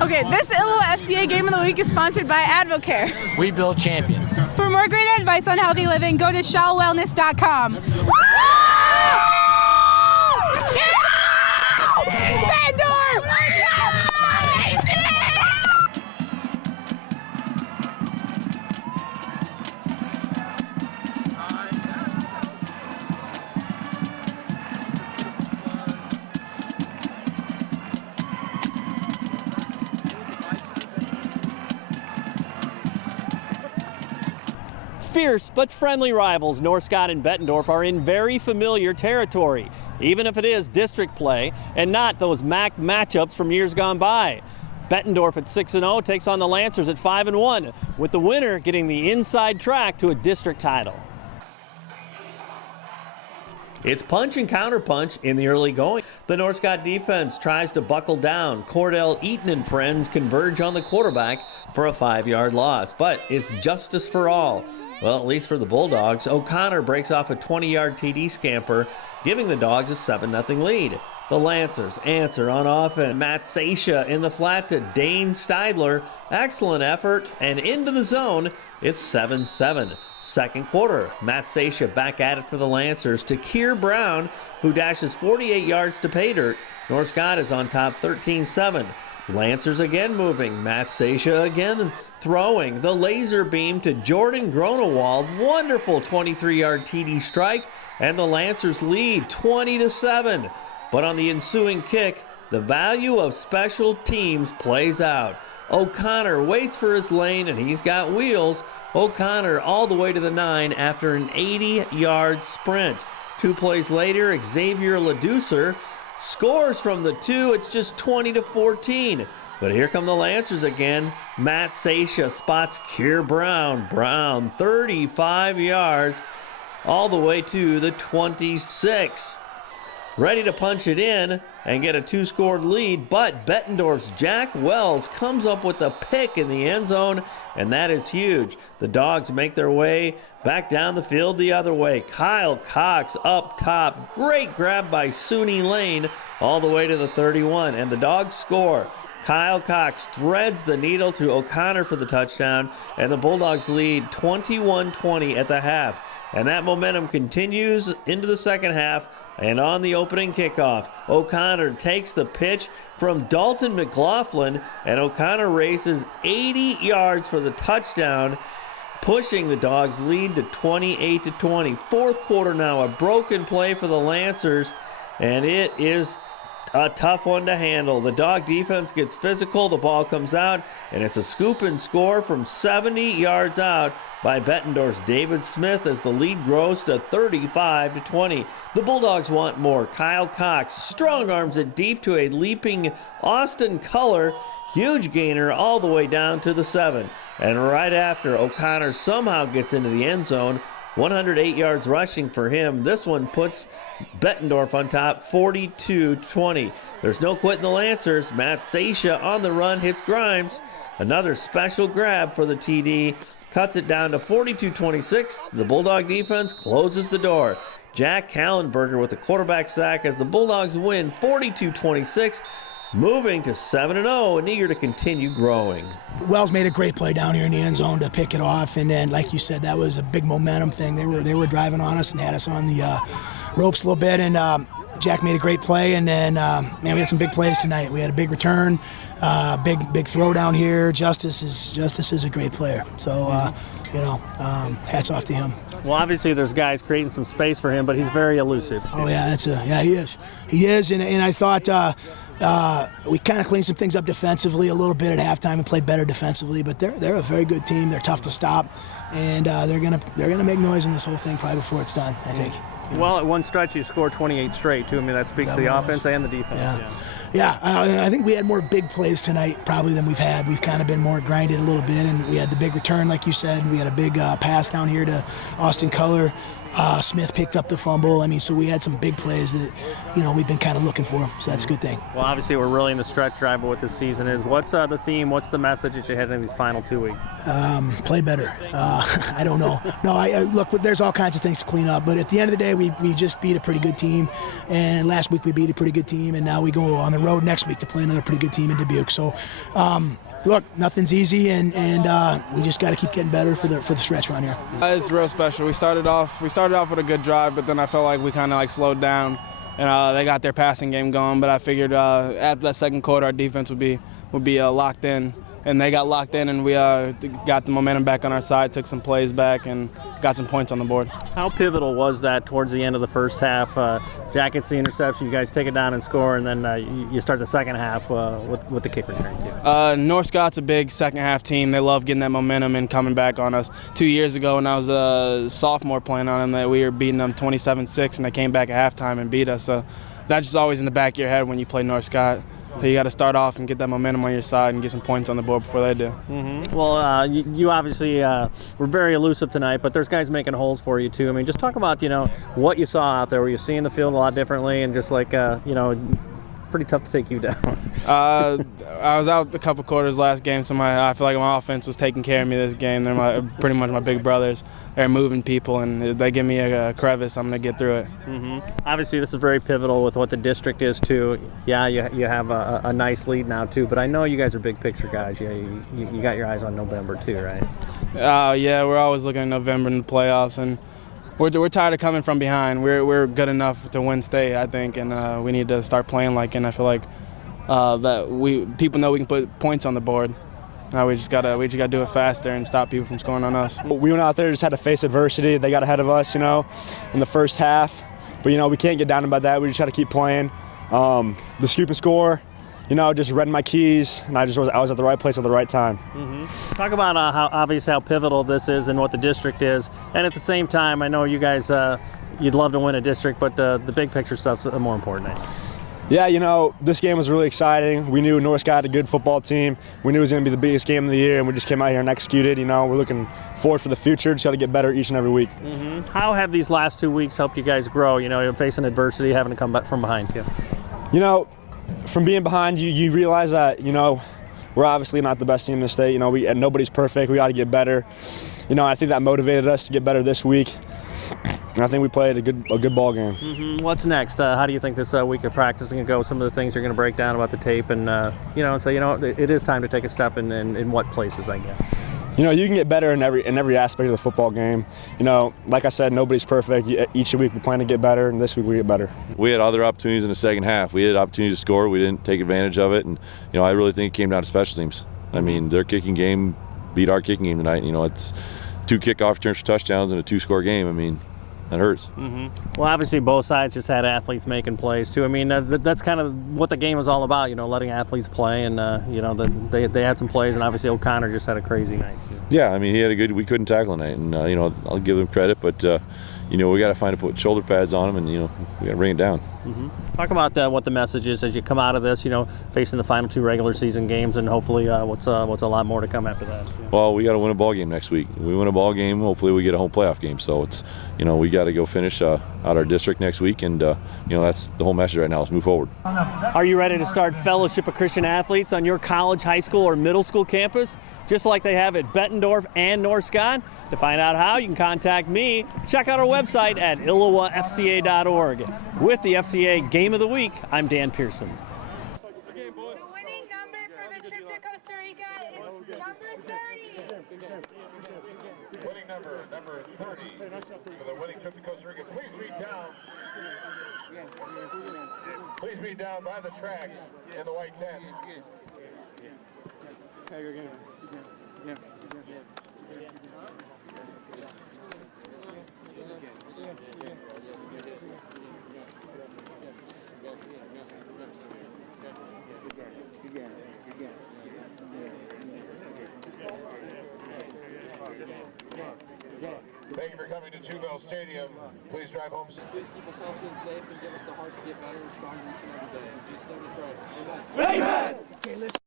Okay, this Illowa FCA Game of the Week is sponsored by Advocare. We build champions. For more great advice on healthy living, go to shawwellness.com. Bettendorf! Fierce but friendly rivals Northcott and Bettendorf are in very familiar territory, even if it is district play and not those MAC matchups from years gone by. Bettendorf at 6-0 takes on the Lancers at 5-1, with the winner getting the inside track to a district title. It's punch and counterpunch in the early going. The Northcott defense tries to buckle down. Cordell Eaton and friends converge on the quarterback for a 5-yard loss, but it's justice for all. Well, at least for the Bulldogs, O'Connor breaks off a 20-yard TD scamper, giving the Dogs a 7-0 lead. The Lancers answer on offense. Matt Sasha in the flat to Dane Steidler. Excellent effort, and into the zone, it's 7-7. Second quarter, Matt Sasha back at it for the Lancers to Keir Brown, who dashes 48 yards to pay dirt. Northcott is on top 13-7. Lancers again moving. Matt Sasha again throwing. The laser beam to Jordan Gronewald. Wonderful 23-yard TD strike, and the Lancers lead 20-7. But on the ensuing kick, the value of special teams plays out. O'Connor waits for his lane, and he's got wheels. O'Connor all the way to the 9 after an 80-yard sprint. 2 plays later, Xavier Leducer scores from the 2. It's just 20-14. But here come the Lancers again. Matt Sasha spots Keir Brown. Brown 35 yards all the way to the 26. Ready to punch it in and get a 2-score lead, but Bettendorf's Jack Wells comes up with a pick in the end zone, and that is huge. The Dogs make their way back down the field the other way. Kyle Cox up top. Great grab by Sooney Lane all the way to the 31, and the Dogs score. Kyle Cox threads the needle to O'Connor for the touchdown, and the Bulldogs lead 21-20 at the half. And that momentum continues into the second half. And on the opening kickoff, O'Connor takes the pitch from Dalton McLaughlin, and O'Connor races 80 yards for the touchdown, pushing the Dogs' lead to 28-20. Fourth quarter now, a broken play for the Lancers, and it is a tough one to handle. The Dog defense gets physical, the ball comes out, and it's a scoop and score from 70 yards out by Bettendorf's David Smith as the lead grows to 35-20. The Bulldogs want more. Kyle Cox strong arms it deep to a leaping Austin Culler. Huge gainer all the way down to the 7. And right after, O'Connor somehow gets into the end zone. 108 yards rushing for him. This one puts Bettendorf on top 42-20. There's no quitting the Lancers. Matt Sasha on the run hits Grimes. Another special grab for the TD. Cuts it down to 42-26. The Bulldog defense closes the door. Jack Kallenberger with the quarterback sack as the Bulldogs win 42-26. Moving to 7-0 and eager to continue growing. Wells made a great play down here in the end zone to pick it off, and then, like you said, that was a big momentum thing. They were driving on us and had us on the ropes a little bit, and Jack made a great play, and then man, we had some big plays tonight. We had a big return, big throw down here. Justice is a great player, so hats off to him. Well, obviously there's guys creating some space for him, but he's very elusive. Oh yeah, he is, and I thought. We kind of cleaned some things up defensively a little bit at halftime and played better defensively, but they're a very good team. They're tough to stop, and they're gonna make noise in this whole thing probably before it's done, I think. Well, at one stretch you scored 28 straight too. I mean, that speaks to the offense and the defense. Yeah. I think we had more big plays tonight probably than we've had. We've kind of been more grinded a little bit, and we had the big return, like you said. We had a big pass down here to Austin Culler, Smith picked up the fumble. I mean, so we had some big plays that, we've been kind of looking for. So that's a good thing. Well, obviously we're really in the stretch drive of what this season is. What's the theme? What's the message that you had in these final 2 weeks? Play better. I don't know. No, look, there's all kinds of things to clean up. But at the end of the day, we just beat a pretty good team. And last week we beat a pretty good team. And now we go on the road next week to play another pretty good team in Dubuque. So, look, nothing's easy, and we just got to keep getting better for the stretch run here. It's real special. We started off with a good drive, but then I felt like we kind of slowed down, and they got their passing game going. But I figured after that second quarter, our defense would be locked in, and they got locked in, and we got the momentum back on our side, took some plays back, and got some points on the board. How pivotal was that towards the end of the first half? Jack gets the interception, you guys take it down and score, and then you start the second half with the kick return. North Scott's a big second half team. They love getting that momentum and coming back on us. 2 years ago when I was a sophomore playing on them, that we were beating them 27-6, and they came back at halftime and beat us. So that's just always in the back of your head when you play North Scott. So you got to start off and get that momentum on your side and get some points on the board before they do. Mm-hmm. Well, you obviously were very elusive tonight, but there's guys making holes for you too. I mean, just talk about what you saw out there. Were you seeing the field a lot differently, and just pretty tough to take you down? I was out a couple quarters last game, so I feel like my offense was taking care of me this game. They're pretty much my big brothers. They're moving people, and if they give me a crevice, I'm going to get through it. Mm-hmm. Obviously, this is very pivotal with what the district is, too. Yeah, you have a nice lead now, too, but I know you guys are big picture guys. You got your eyes on November, too, right? Yeah, we're always looking at November in the playoffs, and we're tired of coming from behind. We're good enough to win state, I think, and we need to start playing like it. And I feel like people know we can put points on the board. Now we just gotta do it faster and stop people from scoring on us. We went out there, just had to face adversity. They got ahead of us, in the first half. But we can't get down about that. We just got to keep playing. The scoop and score, just read my keys, and I was at the right place at the right time. Mm-hmm. Talk about how pivotal this is and what the district is, and at the same time, I know you guys you'd love to win a district, but the big picture stuff's more important. Yeah, this game was really exciting. We knew North Scott had a good football team. We knew it was going to be the biggest game of the year, and we just came out here and executed. We're looking forward for the future. Just got to get better each and every week. Mm-hmm. How have these last 2 weeks helped you guys grow? You're facing adversity, having to come back from behind too. From being behind, you realize that we're obviously not the best team in the state. And nobody's perfect. We got to get better. I think that motivated us to get better this week. And I think we played a good ball game. Mm-hmm. What's next? How do you think this week of practicing can go? Some of the things you're going to break down about the tape, and and say, it is time to take a step in what places, I guess. You can get better in every aspect of the football game. Like I said, nobody's perfect. Each week we plan to get better, and this week we get better. We had other opportunities in the second half. We had opportunity to score. We didn't take advantage of it, and I really think it came down to special teams. I mean, their kicking game beat our kicking game tonight. It's 2 kickoff returns for touchdowns in a 2-score game. I mean, that hurts. Mm-hmm. Well, obviously both sides just had athletes making plays too. I mean, that's kind of what the game is all about, letting athletes play, and they had some plays, and obviously O'Connor just had a crazy night. Yeah, I mean, he had a good. We couldn't tackle tonight, and I'll give him credit, but we got to find to put shoulder pads on him, and we got to bring it down. Mm-hmm. Talk about what the message is as you come out of this, facing the final 2 regular season games, and hopefully what's a lot more to come after that. Well, we got to win a ball game next week. If we win a ball game, hopefully we get a home playoff game. So it's we got to go finish out our district next week, and that's the whole message right now. Let's move forward. Are you ready to start Fellowship of Christian Athletes on your college, high school, or middle school campus, just like they have at Bettendorf and North Scott? To find out how, you can contact me. Check out our website at illowafca.org. With the FCA Game of the Week, I'm Dan Pearson. The winning number for the trip to Costa Rica is number 30. Winning number 30 for the winning trip to Costa Rica. Please meet down. Please meet down by the track in the white tent. Thank you for coming to Jubel Stadium. Please drive home. Please keep us healthy and safe, and give us the heart to get better and stronger each and every day. In Jesus' name we pray. Amen. Okay, listen.